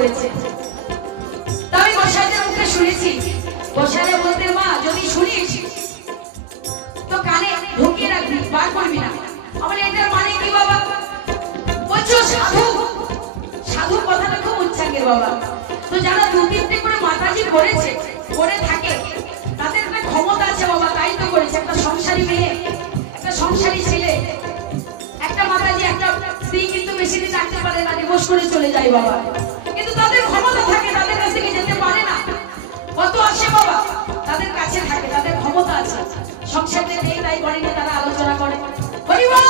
করেছে। আমি গোসাইদের মুখে শুনেছি, গোসাইরা বলতে মা যদি শুনিস তো কানে ঢুকিয়ে রাখবি, বার করবি না। আমার এটার মানে কি বাবা? বলছো সাধু, সাধু কথাটা খুব উচ্চাঙ্গের বাবা। তো যারা দু তিনটে করে মাতাজি করেছে, করে থাকে, তাদের একটা ক্ষমতা আছে বাবা, তাই তো করেছে। একটা সংসারী মেয়ে, একটা সংসারী ছেলে, একটা মাতাজি, একটা স্ত্রী কিন্তু বেশি দিন রাখতে পারে না, ডিভোর্স করে চলে যায় বাবা। কিন্তু তাদের ক্ষমতা থাকে, তাদের কাছ থেকে যেতে পারে না। কত আসে বাবা, তাদের কাছে থাকে, তাদের ক্ষমতা আছে। সংসারে নেই তাই করেনি, তারা আলোচনা করে। হরি বল